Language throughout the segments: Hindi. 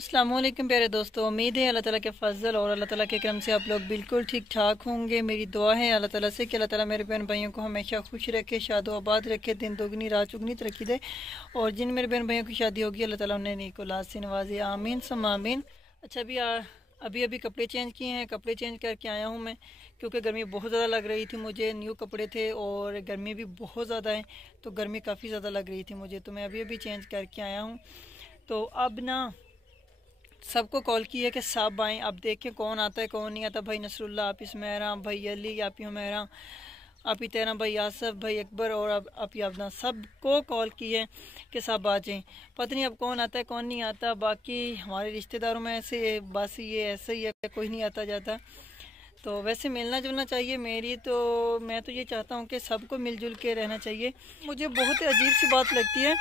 अस्सलाम वालेकुम प्यारे दोस्तों, उम्मीद है अल्लाह ताला के फजल और अल्लाह ताला के करम से आप लोग बिल्कुल ठीक ठाक होंगे। मेरी दुआ है अल्लाह ताला से कि अल्लाह ताला मेरे बहन भाइयों को हमेशा खुश रखे, शादो आबाद रखे, दिन दोगुनी रात चुगनी तरक्की दे। और जिन मेरे बहन भाइयों की शादी होगी अल्लाह ताला उन्हें नेक औलाद से नवाजे, आमीन सम आमीन। अच्छा, अभी अभी कपड़े चेंज किए हैं, कपड़े चेंज करके आया हूँ मैं, क्योंकि गर्मी बहुत ज़्यादा लग रही थी मुझे। न्यू कपड़े थे और गर्मी भी बहुत ज़्यादा है, तो गर्मी काफ़ी ज़्यादा लग रही थी मुझे, तो मैं अभी अभी चेंज करके आया हूँ। तो अब ना सबको कॉल की है कि सब आएँ, अब देखें कौन आता है कौन नहीं आता। भाई नसरुल्ला, आप इसमेरा, भाई अली, आप हुमेरा, आप ही तेरा, भाई आसफ, भाई अकबर और अब आप ही अबना, सबको कॉल की है कि सब आ जाएँ। पता नहीं अब कौन आता है कौन नहीं आता। बाकी हमारे रिश्तेदारों में ऐसे बस ये ऐसे ही है, कोई नहीं आता जाता। तो वैसे मिलना जुलना चाहिए। मैं तो ये चाहता हूँ कि सबको मिलजुल के रहना चाहिए। मुझे बहुत अजीब सी बात लगती है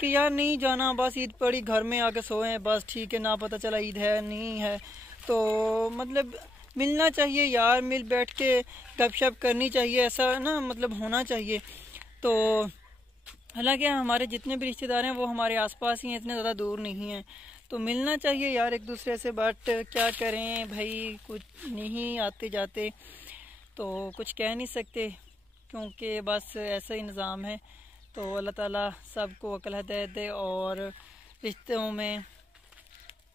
कि यार नहीं जाना, बस ईद पड़ी घर में आके सोए हैं, बस ठीक है, ना पता चला ईद है नहीं है। तो मतलब मिलना चाहिए यार, मिल बैठ के गपशप करनी चाहिए, ऐसा ना मतलब होना चाहिए। तो हालांकि हमारे जितने भी रिश्तेदार हैं वो हमारे आसपास ही हैं, इतने ज़्यादा दूर नहीं हैं। तो मिलना चाहिए यार एक दूसरे से, बट क्या करें भाई, कुछ नहीं आते जाते तो कुछ कह नहीं सकते, क्योंकि बस ऐसा ही निज़ाम है। तो अल्लाह ताला सबको अक्ल हिदायत दे और रिश्तों में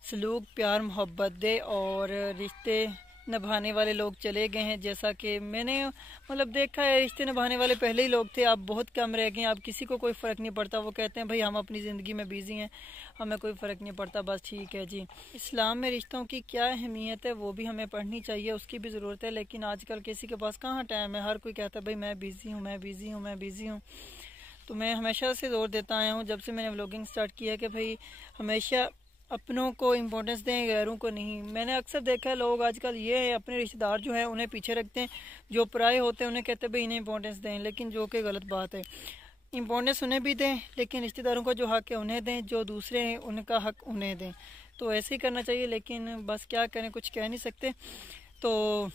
सलूक प्यार मोहब्बत दे। और रिश्ते निभाने वाले लोग चले गए हैं, जैसा कि मैंने मतलब देखा है। रिश्ते निभाने वाले पहले ही लोग थे, अब बहुत कम रह गए हैं। अब किसी को कोई फ़र्क नहीं पड़ता, वो कहते हैं भाई हम अपनी ज़िंदगी में बिज़ी हैं, हमें कोई फ़र्क नहीं पड़ता, बस ठीक है जी। इस्लाम में रिश्तों की क्या अहमियत है वो भी हमें पढ़नी चाहिए, उसकी भी ज़रूरत है। लेकिन आजकल किसी के पास कहाँ टाइम है, हर कोई कहता है भाई मैं बिज़ी हूँ, मैं बिज़ी हूँ, मैं बिज़ी हूँ। तो मैं हमेशा से ज़ोर देता आया हूँ जब से मैंने व्लॉगिंग स्टार्ट किया है कि भाई हमेशा अपनों को इम्पोर्टेंस दें, गैरों को नहीं। मैंने अक्सर देखा है लोग आजकल ये है, अपने रिश्तेदार जो हैं उन्हें पीछे रखते हैं, जो पराए होते हैं उन्हें कहते हैं भाई इन्हें इम्पोर्टेंस दें, लेकिन जो कि गलत बात है। इम्पोर्टेंस उन्हें भी दें, लेकिन रिश्तेदारों का जो हक़ है उन्हें दें, जो दूसरे हैं उनका हक़ उन्हें दें। तो ऐसे ही करना चाहिए, लेकिन बस क्या करें, कुछ कह नहीं सकते। तो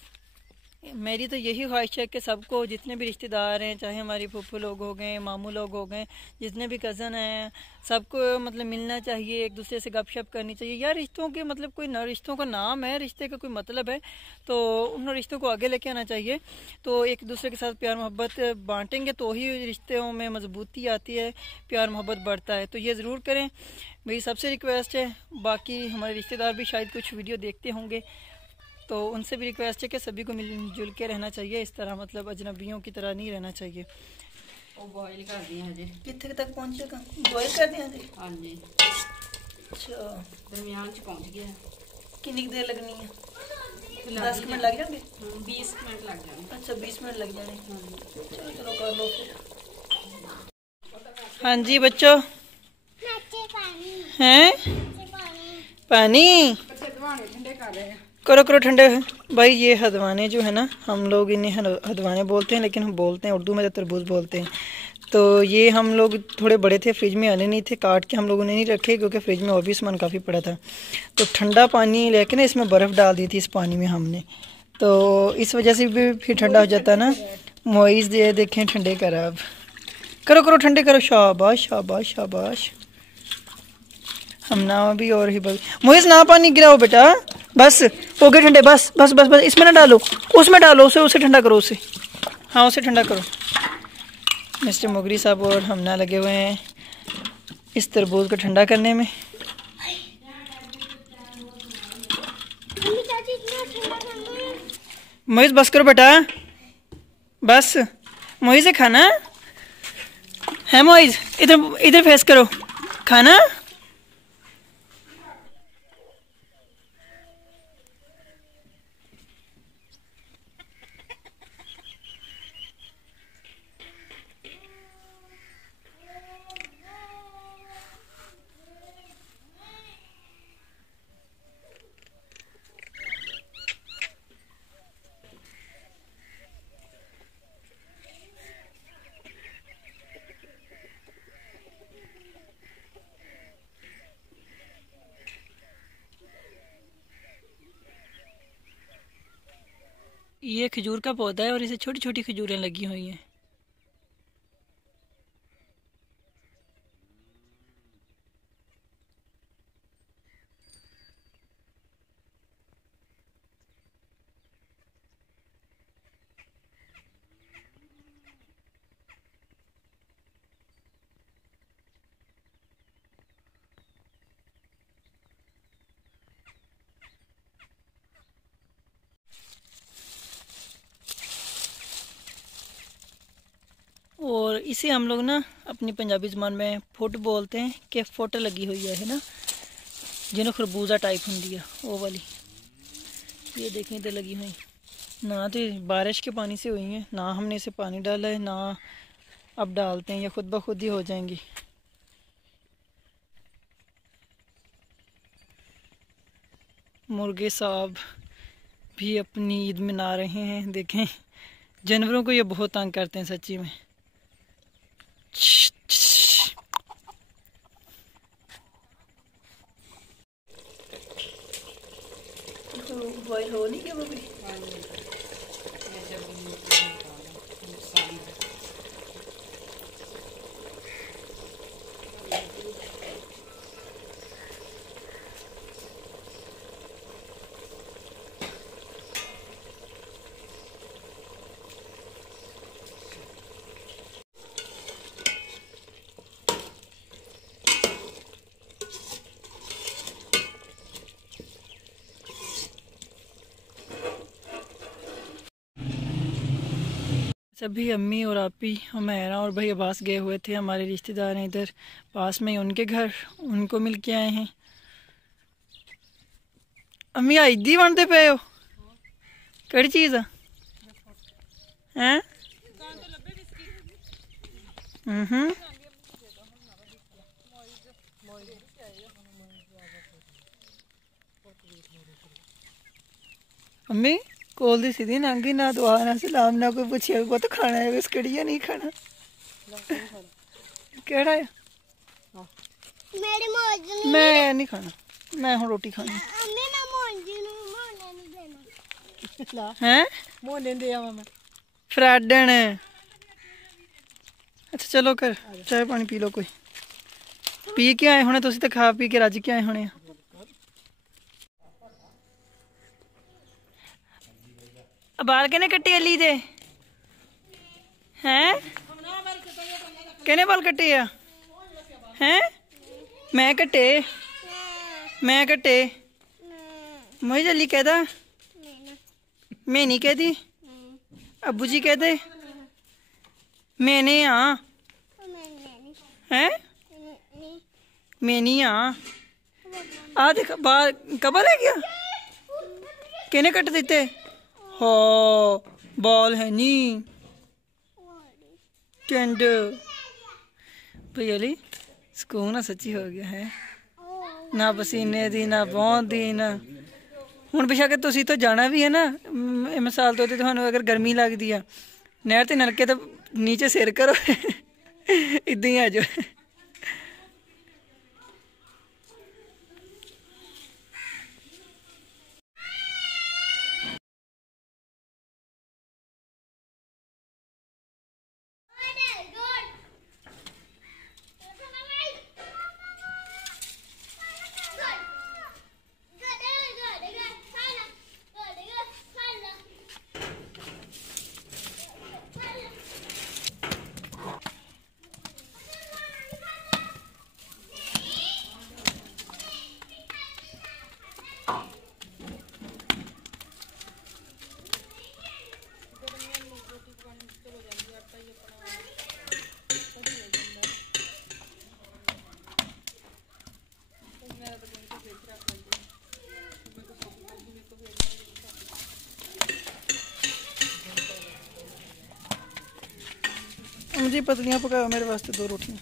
मेरी तो यही ख्वाहिश है कि सबको, जितने भी रिश्तेदार हैं, चाहे हमारी फूफू लोग हो गए, मामू लोग हो गए, जितने भी कज़न हैं, सबको मतलब मिलना चाहिए, एक दूसरे से गपशप करनी चाहिए यार। रिश्तों के मतलब कोई ना, रिश्तों का नाम है, रिश्ते का कोई मतलब है, तो उन रिश्तों को आगे लेके आना चाहिए। तो एक दूसरे के साथ प्यार मोहब्बत बांटेंगे तो ही रिश्तों में मजबूती आती है, प्यार मोहब्बत बढ़ता है। तो ये ज़रूर करें, मेरी सबसे रिक्वेस्ट है। बाकी हमारे रिश्तेदार भी शायद कुछ वीडियो देखते होंगे, तो उनसे भी रिक्वेस्ट है कि सभी को मिलजुल के रहना चाहिए, इस तरह मतलब अजनबियों की तरह नहीं रहना चाहिए। ਉਹ ਬੋਇਲ ਕਰਦੀ ਹਾਂ ਜੀ। कितने तक पहुंचेगा? बॉयल कर दिया जी। ਹਾਂਜੀ अच्छा, ਦਰਮਿਆਨ ਚ ਪਹੁੰਚ ਗਿਆ। कितनी देर लगनी है? 10 मिनट लग जाएंगे? 20 ਮਿੰਟ ਲੱਗ ਜਾਣਗੇ। अच्छा, 20 मिनट लग जाने। चलो चलो कर लो फिर। हाँ जी बच्चों, हैं पानी ਬੱਚੇ ਦਵਾਣੇ ਠੰਡੇ ਕਰ ਰਹੇ ਆ। करो करो ठंडे। भाई ये हदवाने जो है ना, हम लोग इन्हें हदवाने बोलते हैं, लेकिन हम बोलते हैं उर्दू में तो तरबूज बोलते हैं। तो ये हम लोग थोड़े बड़े थे, फ्रिज में आने नहीं थे, काट के हम लोगों ने नहीं रखे, क्योंकि फ्रिज में और भी सामान काफ़ी पड़ा था। तो ठंडा पानी लेके ना इसमें बर्फ़ डाल दी थी इस पानी में हमने, तो इस वजह से भी फिर ठंडा हो जाता है ना। मोइज़ ये देखें ठंडे करा, अब करो करो ठंडे करो, शाबाश शाबाश शाबाश। हम ना भी और ही बस मोइज़ ना पानी गिराओ बेटा, बस हो गए ठंडे, बस बस बस बस, इसमें ना डालो, उसमें डालो, उसे उसे ठंडा करो उसे, हाँ उसे ठंडा करो। मिस्टर मुगरी साहब और हम ना लगे हुए हैं इस तरबूज को ठंडा करने में। मोइज़ बस करो बेटा, बस मोइज़ से खाना है, मोइज़ इधर इधर फेस करो, खाना। ये खजूर का पौधा है और इसे छोटी छोटी खजूरें लगी हुई हैं। इसे हम लोग ना अपनी पंजाबी ज़बान में फुट बोलते हैं कि फुट लगी हुई है ना, जिन्हों खरबूजा टाइप होंगी है वो वाली। ये देखें इधर लगी हुई, ना तो बारिश के पानी से हुई हैं, ना हमने इसे पानी डाला है, ना अब डालते हैं, या खुद ब खुद ही हो जाएंगी। मुर्गे साहब भी अपनी ईद मना रहे हैं। देखें जानवरों को ये बहुत तंग करते हैं सच्ची में। बॉयल हो नहीं क्या वो भी? सभी अम्मी और आपी हमारा और भाई अब्बास गए हुए थे, हमारे रिश्तेदार हैं इधर पास में ही, उनके घर, उनको मिल के आए हैं। अम्मी ईदी बनते पे हो कड़ी चीज़ हैं? अम्मी कोल दी सीधी नांगी, ना दुआ ना सलाम, ना कोई पूछे को तो खाना है बिस्किट या नहीं खाना। केड़ा है? मैं नहीं खाना, मैं हूँ रोटी खानी है। फ्रैडन अच्छा चलो कर चाय पानी पी लो, कोई पी के आए होने, तुसी तो खा पी के रज के आए होने। बाल कहने कट्टे अली दे हैं? कहने बाल कट्टे हैं? मैं कट्टे मुझे जल्दी कहदा, मैं नहीं कहती, अबू जी कहते मैंने हाँ हैं, मैं नहीं हाँ। आ देख बाल कबल है क्या? कहने कट देते हो बॉल है नी टेंड भैया ली सुकून ना सच्ची हो गया है, ना पसीने दी ना बौंद दी ना। हुण बेशक तुसी तो जाना भी है ना, मिसाल तो तुहानू अगर गर्मी लगती है नहर ते नलके तो नीचे सिर करो इदां ही आ जाओ। मुझे पतलियाँ पकाओ मेरे वास्ते 2 रोटियाँ।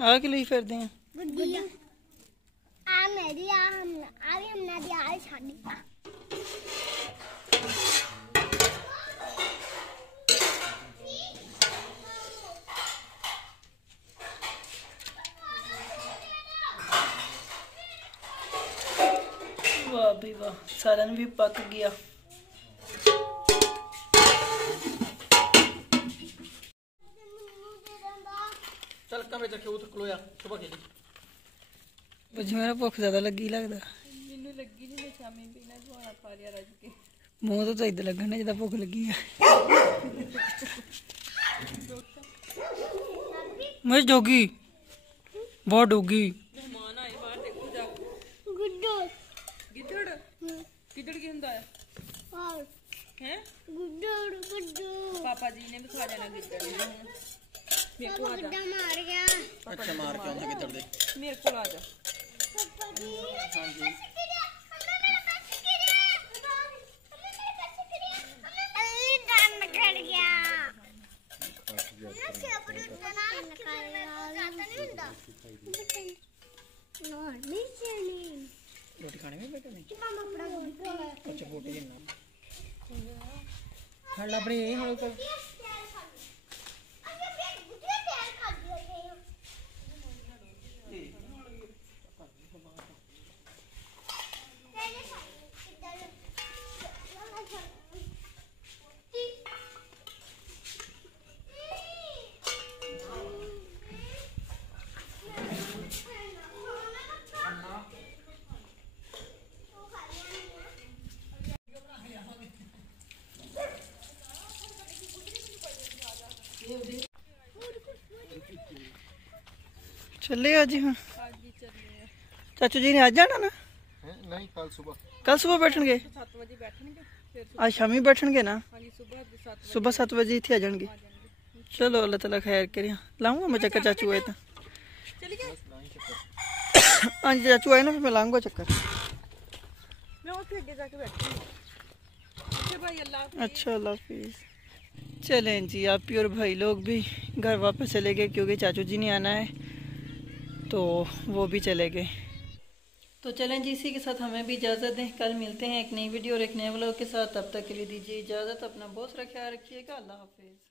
आ के लिए फिर दें वाह भी वाह, सालन भी पक गया। चल कमरे जाके उतर खलोया सुबह के लिए। मुझे मेरा भुख ज्यादा लगी लगता ਮੈਨੂੰ ਲੱਗੀ ਨਹੀਂ ਮੈਂ ਸ਼ਾਮੀ ਪੀਣਾ ਖਾਣਾ ਖਾ ਲਿਆ ਰੱਜ ਕੇ मूँह तो इधर लगना जिदा भुख लगी है मैं डोगी बहुत डोगी ਮਹਿਮਾਨ ਆਏ ਬਾਹਰ ਦੇਖੋ ਜਾ ਗਿੱਦੜ ਗਿੱਦੜ ਗਿੱਦੜ ਕੀ ਹੁੰਦਾ ਹੈ ਹੈ ਗਿੱਦੜ ਪਾਪਾ ਜੀ ਨੇ ਵੀ ਖਾ ਜਾਣਾ ਗਿੱਦੜ ਨੂੰ ਮੇਰੇ ਕੋਲ ਆ ਜਾ ਮਾਰ ਗਿਆ अच्छा मार के आना किधर दे ਮੇਰੇ ਕੋਲ ਆ ਜਾ हाँ जी रोटी खाने में बैठे नहीं अच्छा रोटी देना खा ला अपनी यही हम ऊपर चले आज हाँ चाचू जी ने आज जाना ना नहीं कल सुबह बैठनगे 7 ਵਜੇ ਬੈਠਣਗੇ ਫਿਰ आज शामी बैठनगे ना ਹਾਂਜੀ ਸਵੇਰ 7 सुबह 7 बजे इतने आ जाएंगे चलो अल्लाह ताला खैर करे लाऊंगा मैं चक्कर चाचू आए तो हाँ जी चाचू आए ना फिर मैं लाऊंगा चक्कर ਮੈਂ ਉੱਥੇ ਅੱਗੇ ਜਾ ਕੇ ਬੈਠੀ ਅੱਛਾ ਭਾਈ ਅੱਲਾਹ अच्छा अल्लाह हाफिज चलें जी आप भी और भाई लोग भी घर वापस चले गए क्योंकि चाचू जी ने आना है तो वो भी चले गए। तो चलें जी इसी के साथ हमें भी इजाज़त दें, कल मिलते हैं एक नई वीडियो और एक नए व्लॉग के साथ। तब तक के लिए दीजिए इजाज़त, अपना बहुत सारा ख्याल रखिएगा। अल्लाह हाफिज़।